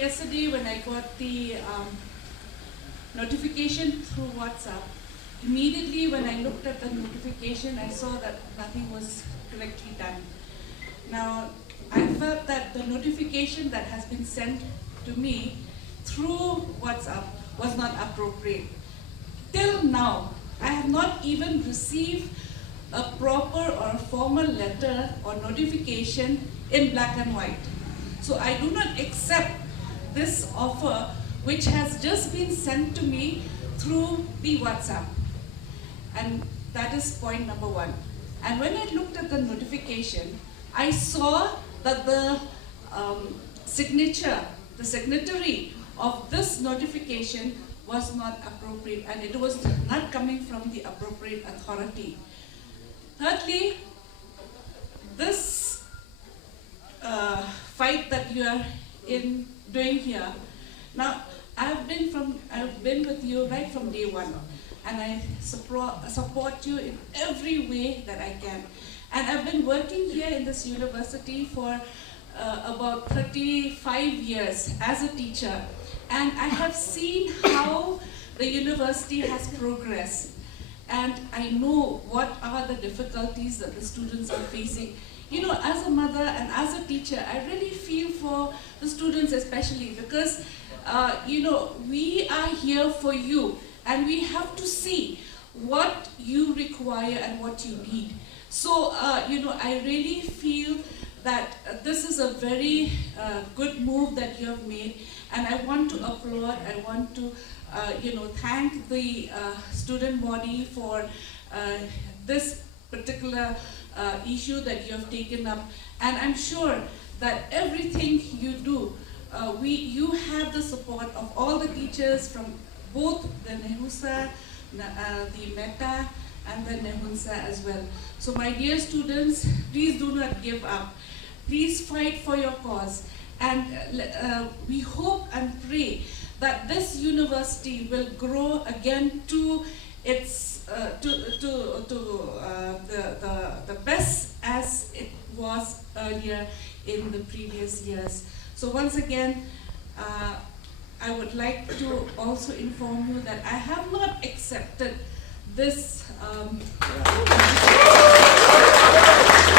yesterday when I got the notification through WhatsApp, immediately when I looked at the notification, I saw that nothing was correctly done. Now, I felt that the notification that has been sent to me through WhatsApp was not appropriate. Till now, I have not even received a proper or a formal letter or notification in black and white. So I do not accept this offer which has just been sent to me through the WhatsApp. And that is point number one. And when I looked at the notification, I saw that the signatory of this notification was not appropriate, and it was not coming from the appropriate authority. Thirdly, this fight that you are doing here, now I've been with you right from day one, and I support you in every way that I can. And I've been working here in this university for about 35 years as a teacher, and I have seen how the university has progressed. And I know what are the difficulties that the students are facing. You know, as a mother and as a teacher, I really feel for the students especially because, we are here for you and we have to see what you require and what you need. So, I really feel that this is a very good move that you have made, and I want to applaud, I want to thank the student body for this particular issue that you have taken up. And I'm sure that everything you do, you have the support of all the teachers from both the Nehusa, the Meta, and the Nehunsa as well. So my dear students, please do not give up. Please fight for your cause. And we hope and pray that this university will grow again to its the best as it was earlier in the previous years. So once again, I would like to also inform you that I have not accepted this